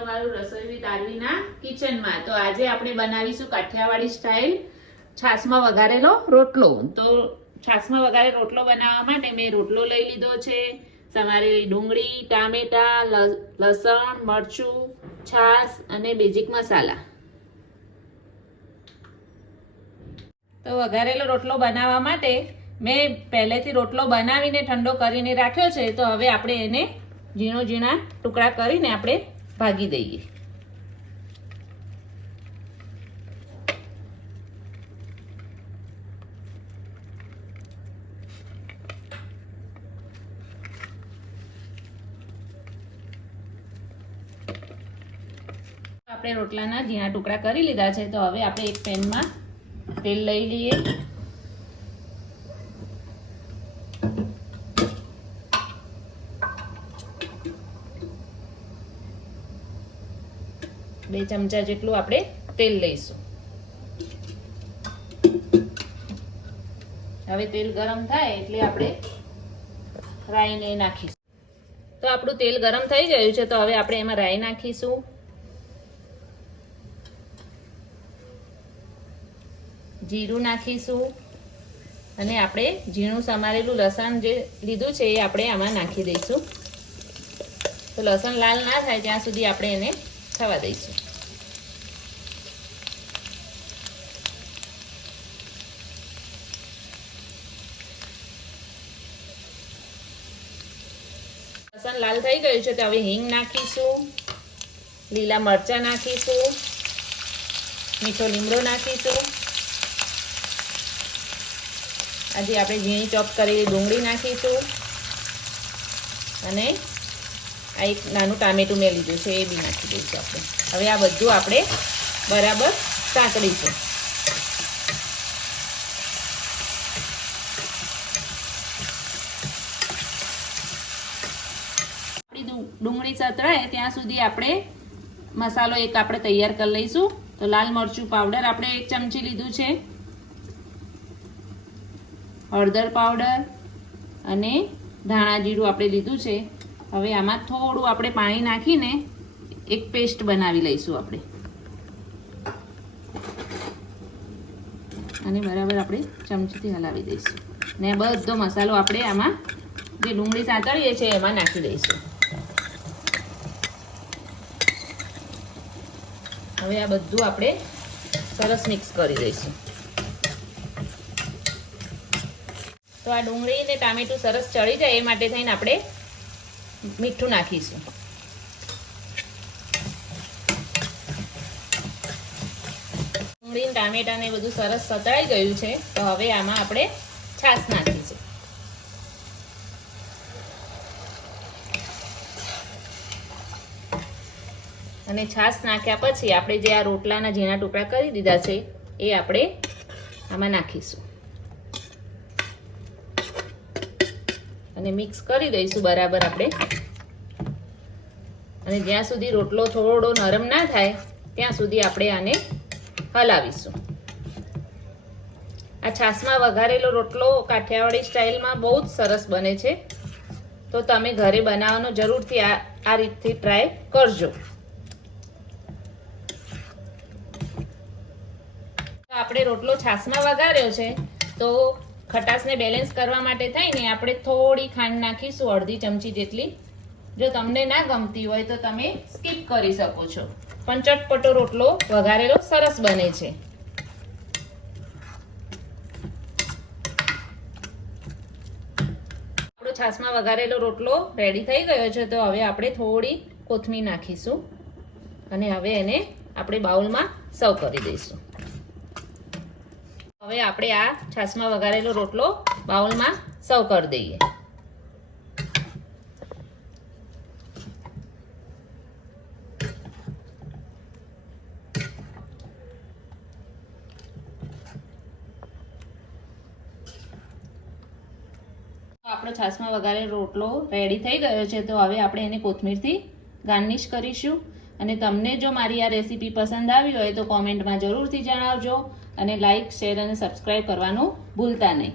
તમારું રસોઈ વિથ આરવીના કિચનમાં. તો આજે આપણે બનાવીશું કાઠિયાવાડી સ્ટાઇલ છાસમાં વઘારેલો રોટલો. તો છાસમાં વઘારે રોટલો બનાવવા માટે મેં રોટલો લઈ લીધો છે. તમારે ડુંગળી, ટામેટા લસણ, મરચું છાસ અને બેઝિક મસાલા. તો વઘારેલો રોટલો બનાવવા માટે મેં પહેલેથી રોટલો બનાવીને ઠંડો કરીને રાખ્યો છે. તો હવે આપણે એને ઝીણો ઝીણા ટુકડા કરીને આપણે ભાગી દઈએ. આપણે રોટલાના ઝીણા ટુકડા કરી લીધા છે, તો હવે આપણે એક પેનમાં તેલ લઈ લઈએ. બે ચમચા જેટલું આપણે તેલ લઈશું. હવે તેલ ગરમ થાય એટલે આપણે રાઈને નાખીશું. તો આપણું તેલ ગરમ થઈ ગયું છે, તો હવે આપણે એમાં રાઈ નાખીશું. જીરું નાખીશું અને આપણે ઝીણું સમારેલું લસણ જે લીધું છે એ આપણે આમાં નાખી દઈશું. તો લસણ લાલ ના થાય, ત્યાં સુધી આપણે એને થવા દઈશું. લસણ લાલ થઈ ગયું છે તો હવે હિંગ નાખીશું, લીલા મરચાં નાખીશું, મીઠો લીમડો નાખીશું. આજે આપણે ઝીણી ચોપ કરેલી ડુંગળી નાખીશું અને આ એક નાનું ટામેટું મેં લીધું છે એ બી નાખી દઈશું આપણે. હવે આ બધું આપણે બરાબર સાંકળીશું આપણી ડું- ડુંગળી સતળાય ત્યાં સુધી આપણે મસાલો એક આપણે તૈયાર કરી લઈશું. તો લાલ મરચું પાવડર આપણે એક ચમચી લીધું છે. હળદર પાવડર અને ધાણા જીરું આપણે લીધું છે. હવે આમાં થોડું આપણે પાણી નાખીને એક પેસ્ટ બનાવી લઈશું આપણે. અને બરાબર આપણે ચમચીથી હલાવી દઈશું. ને બધો મસાલો આપણે આમાં જે ડુંગળી સાંતળીએ છીએ એમાં નાખી દઈશું. હવે આ બધું આપણે સરસ મિક્સ કરી દઈશું. તો આ ડુંગળી ને ટામેટું સરસ ચડી જાય એ માટે થઈને આપણે મીઠું નાખીશું. ડુંગળી ને ટામેટા ને બધું સરસ સતળાઈ ગયું છે, તો હવે આમાં આપણે છાશ નાખીશું. અને છાશ નાખ્યા પછી આપણે જે આ રોટલાના ઝીણા ટુકડા કરી દીધા છે, એ આપણે આમાં નાખીશું. અને મિક્સ કરી દઈશું બરાબર આપણે. અને જ્યાં સુધી રોટલો થોડો નરમ ના થાય, ત્યાં સુધી આપણે આને હલાવીશું. આ છાશમાં વઘારેલો રોટલો કાઠિયાવાડી સ્ટાઇલમાં બહુ જ સરસ બને છે. તો તમે ઘરે બનાવવાનો જરૂરથી આ આ રીતથી ટ્રાય કરજો. આપણે રોટલો છાશમાં વઘાર્યો છે, તો ખટાશને બેલેન્સ કરવા માટે થઈને આપણે થોડી ખાંડ નાખીશું, અડધી ચમચી જેટલી. જો તમને ના ગમતી હોય તો તમે સ્કીપ કરી શકો છો. પણ ચટપટો રોટલો વઘારેલો સરસ બને છે. આપણો છાશમાં વઘારેલો રોટલો રેડી થઈ ગયો છે, તો હવે આપણે થોડી કોથમીર નાખીશું. અને હવે એને આપણે બાઉલમાં સર્વ કરી દઈશું. હવે આપણે આ છાશમાં વઘારેલો રોટલો બાઉલમાં સર્વ કરી દઈએ. આપણો છાશમાં વઘારેલો રોટલો રેડી થઈ ગયો છે, તો હવે આપણે એને કોથમીરથી ગાર્નિશ કરીશું. અને તમને જો મારી આ રેસીપી પસંદ આવી હોય તો કોમેન્ટમાં જરૂરથી જણાવજો. અને લાઇક શેર અને સબસ્ક્રાઈબ કરવાનું ભૂલતા નહીં.